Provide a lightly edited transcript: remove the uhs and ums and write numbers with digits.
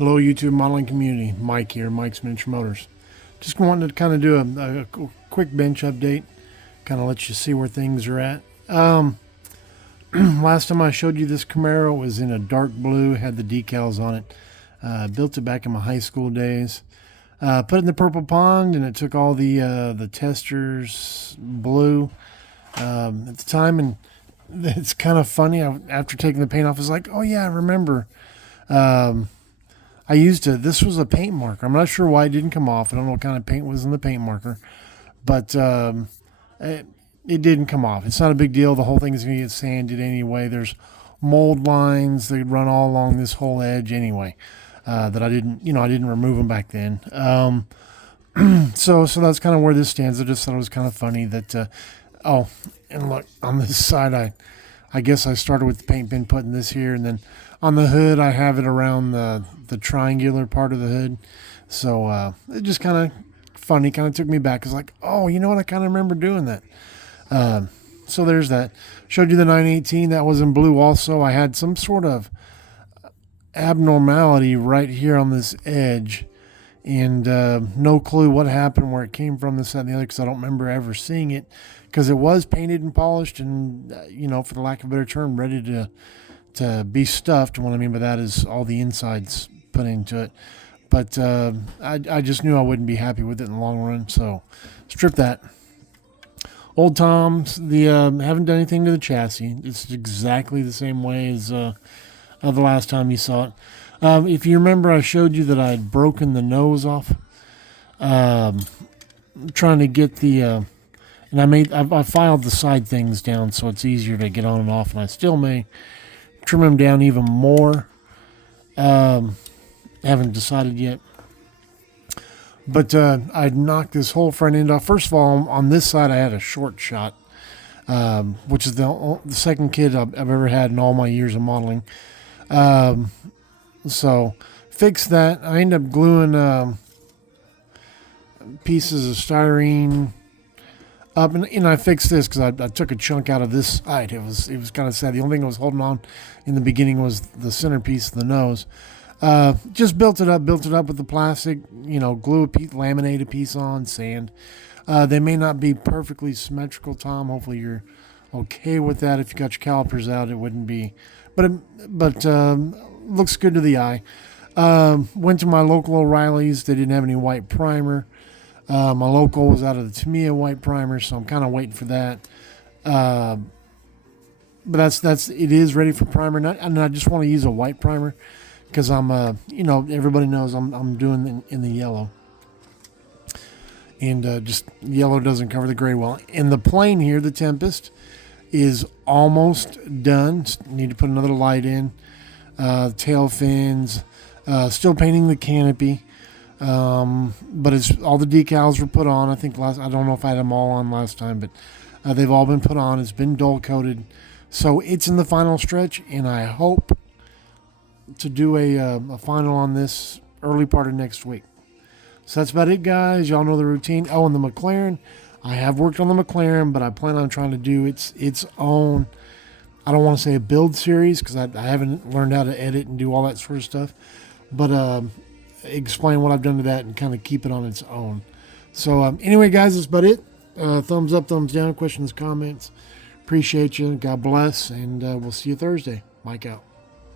Hello, YouTube modeling community. Mike here, Mike's Miniature Motors. Just wanted to kind of do a quick bench update, kind of let you see where things are at. Last time I showed you this Camaro was in a dark blue, had the decals on it. Built it back in my high school days. Put it in the purple pond, and it took all the testers blue at the time. And it's kind of funny. After taking the paint off, I was like, oh yeah, I remember. This was a paint marker. I'm not sure why it didn't come off. I don't know what kind of paint was in the paint marker, but it didn't come off. It's not a big deal. The whole thing is going to get sanded anyway. There's mold lines that run all along this whole edge anyway, that I didn't remove them back then. So that's kind of where this stands. I just thought it was kind of funny that, oh, and look, on this side, I guess I started with the paint pen putting this here, and then on the hood, I have it around the triangular part of the hood. So it just kind of funny, kind of took me back. It's like, oh, you know what? I kind of remember doing that. So there's that. Showed you the 918. That was in blue also. I had some sort of abnormality right here on this edge. And no clue what happened, where it came from, this, that, and the other, because I don't remember ever seeing it. Because it was painted and polished and, for the lack of a better term, ready to be stuffed. And what I mean by that is all the insides put into it. But I just knew I wouldn't be happy with it in the long run, so strip that. Old Tom's, haven't done anything to the chassis. It's exactly the same way as the last time you saw it. If you remember, I showed you that I had broken the nose off. Trying to get the... and I filed the side things down so it's easier to get on and off, and I still may trim them down even more. Haven't decided yet. But I'd knocked this whole front end off. First of all, on this side I had a short shot, which is the second kid I've ever had in all my years of modeling. So fixed that. I ended up gluing pieces of styrene up, and I fixed this because I took a chunk out of this side. It was kind of sad. The only thing I was holding on in the beginning was the centerpiece of the nose. Just built it up with the plastic, glue a piece, laminate a piece on, sand. They may not be perfectly symmetrical, Tom. Hopefully you're okay with that. If you got your calipers out, it wouldn't be, but looks good to the eye. Went to my local O'Reilly's. They didn't have any white primer. My local was out of the Tamiya white primer, so I'm kind of waiting for that. But it is ready for primer, and I just want to use a white primer because I'm everybody knows I'm doing in the yellow, and just yellow doesn't cover the gray well. And the plane here, the Tempest, is almost done. Need to put another light in, tail fins, still painting the canopy. But it's all the decals were put on. I think I don't know if I had them all on last time, but they've all been put on. It's been dull coated, so it's in the final stretch, and I hope to do a final on this early part of next week. So that's about it, guys. Y'all know the routine. Oh, and the McLaren, I have worked on the McLaren, but I plan on trying to do its own, I don't want to say a build series because I haven't learned how to edit and do all that sort of stuff, but explain what I've done to that and kind of keep it on its own. So anyway, guys, that's about it. Thumbs up, thumbs down, questions, comments. Appreciate you. God bless, and we'll see you Thursday. Mike out.